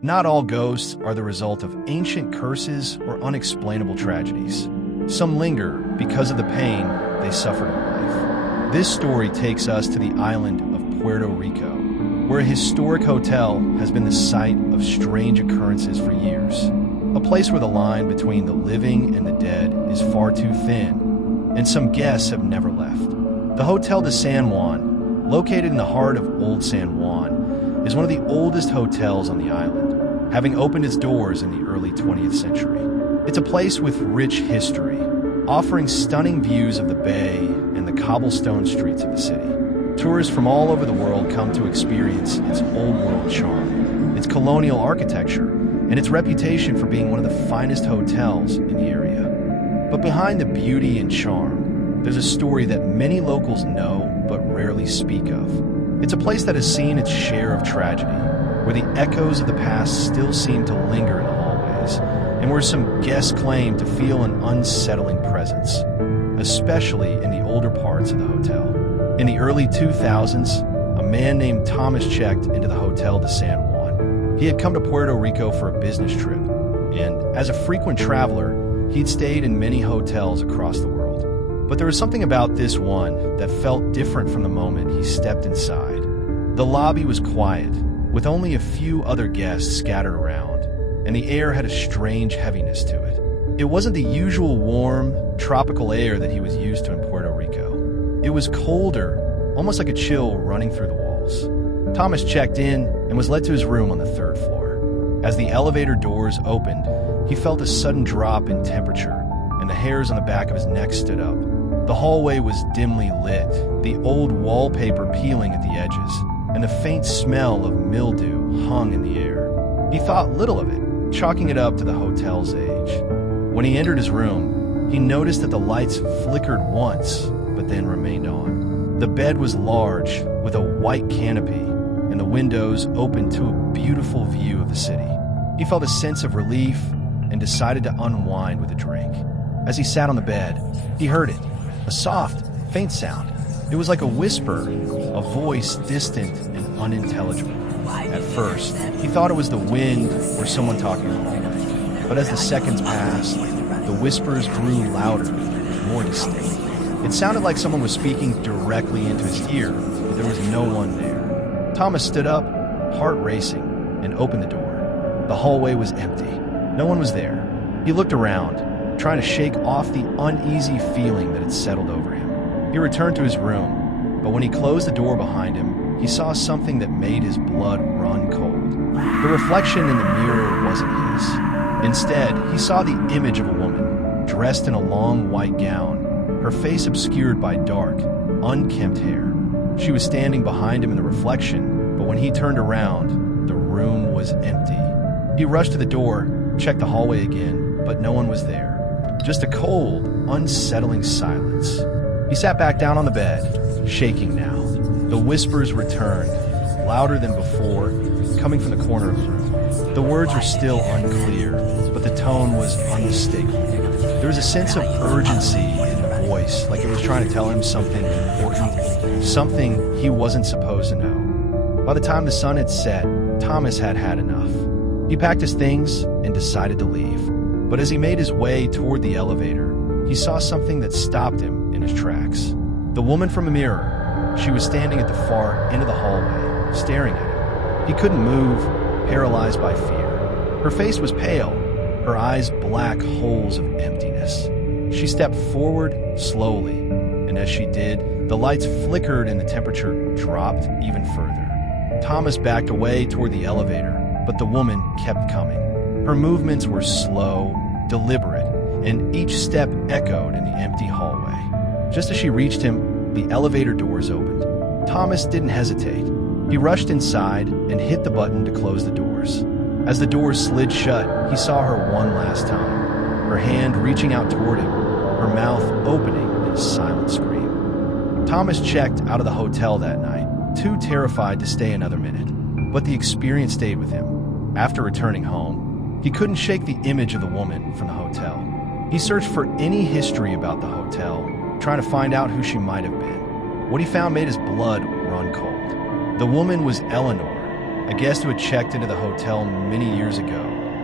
Not all ghosts are the result of ancient curses or unexplainable tragedies. Some linger because of the pain they suffered in life. This story takes us to the island of Puerto Rico, where a historic hotel has been the site of strange occurrences for years. A place where the line between the living and the dead is far too thin, and some guests have never left. The Hotel de San Juan, located in the heart of Old San Juan, is one of the oldest hotels on the island, having opened its doors in the early 20th century. It's a place with rich history, offering stunning views of the bay and the cobblestone streets of the city. Tourists from all over the world come to experience its old-world charm, its colonial architecture, and its reputation for being one of the finest hotels in the area. But behind the beauty and charm, there's a story that many locals know but rarely speak of. It's a place that has seen its share of tragedy, where the echoes of the past still seem to linger in the hallways, and where some guests claim to feel an unsettling presence, especially in the older parts of the hotel. In the early 2000s, a man named Thomas checked into the Hotel de San Juan. He had come to Puerto Rico for a business trip, and as a frequent traveler, he'd stayed in many hotels across the world. But there was something about this one that felt different from the moment he stepped inside. The lobby was quiet, with only a few other guests scattered around, and the air had a strange heaviness to it. It wasn't the usual warm, tropical air that he was used to in Puerto Rico. It was colder, almost like a chill running through the walls. Thomas checked in and was led to his room on the 3rd floor. As the elevator doors opened, he felt a sudden drop in temperature, and the hairs on the back of his neck stood up. The hallway was dimly lit, the old wallpaper peeling at the edges, and the faint smell of mildew hung in the air. He thought little of it, chalking it up to the hotel's age. When he entered his room, he noticed that the lights flickered once, but then remained on. The bed was large, with a white canopy, and the windows opened to a beautiful view of the city. He felt a sense of relief and decided to unwind with a drink. As he sat on the bed, he heard it, a soft, faint sound. It was like a whisper, a voice distant and unintelligible. At first, he thought it was the wind or someone talking in the hallway. But as the seconds passed, the whispers grew louder, more distinct. It sounded like someone was speaking directly into his ear, but there was no one there. Thomas stood up, heart racing, and opened the door. The hallway was empty. No one was there. He looked around, trying to shake off the uneasy feeling that had settled over him. He returned to his room, but when he closed the door behind him, he saw something that made his blood run cold. The reflection in the mirror wasn't his. Instead, he saw the image of a woman, dressed in a long white gown, her face obscured by dark, unkempt hair. She was standing behind him in the reflection, but when he turned around, the room was empty. He rushed to the door, checked the hallway again, but no one was there. Just a cold, unsettling silence. He sat back down on the bed, shaking now. The whispers returned, louder than before, coming from the corner of the room. The words were still unclear, but the tone was unmistakable. There was a sense of urgency in the voice, like it was trying to tell him something important, something he wasn't supposed to know. By the time the sun had set, Thomas had had enough. He packed his things and decided to leave. But as he made his way toward the elevator, he saw something that stopped him in his tracks. The woman from a mirror. She was standing at the far end of the hallway, staring at him. He couldn't move, paralyzed by fear. Her face was pale, her eyes black holes of emptiness. She stepped forward slowly, and as she did, the lights flickered and the temperature dropped even further. Thomas backed away toward the elevator, but the woman kept coming. Her movements were slow, deliberate, and each step echoed in the empty hallway. Just as she reached him, the elevator doors opened. Thomas didn't hesitate. He rushed inside and hit the button to close the doors. As the doors slid shut, he saw her one last time, her hand reaching out toward him, her mouth opening in a silent scream. Thomas checked out of the hotel that night, too terrified to stay another minute. But the experience stayed with him. After returning home, he couldn't shake the image of the woman from the hotel. He searched for any history about the hotel, trying to find out who she might have been. What he found made his blood run cold. The woman was Eleanor, a guest who had checked into the hotel many years ago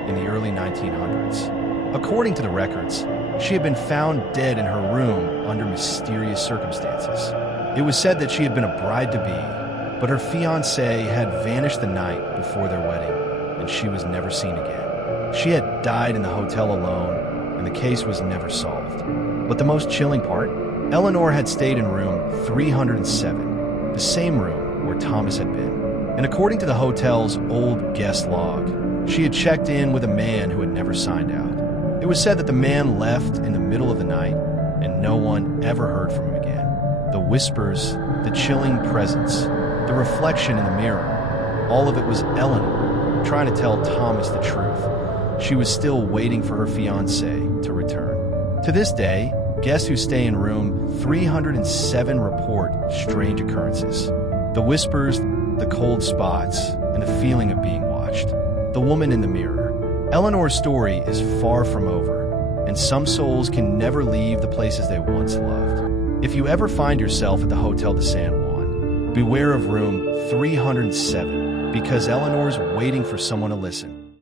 in the early 1900s. According to the records, she had been found dead in her room under mysterious circumstances. It was said that she had been a bride-to-be, but her fiancé had vanished the night before their wedding, and she was never seen again. She had died in the hotel alone, and the case was never solved. But the most chilling part? Eleanor had stayed in room 307, the same room where Thomas had been. And according to the hotel's old guest log, she had checked in with a man who had never signed out. It was said that the man left in the middle of the night, and no one ever heard from him again. The whispers, the chilling presence, the reflection in the mirror, all of it was Eleanor trying to tell Thomas the truth. She was still waiting for her fiancé to return. To this day, guests who stay in room 307 report strange occurrences. The whispers, the cold spots, and the feeling of being watched. The woman in the mirror. Eleanor's story is far from over, and some souls can never leave the places they once loved. If you ever find yourself at the Hotel de San Juan, beware of room 307, because Eleanor's waiting for someone to listen.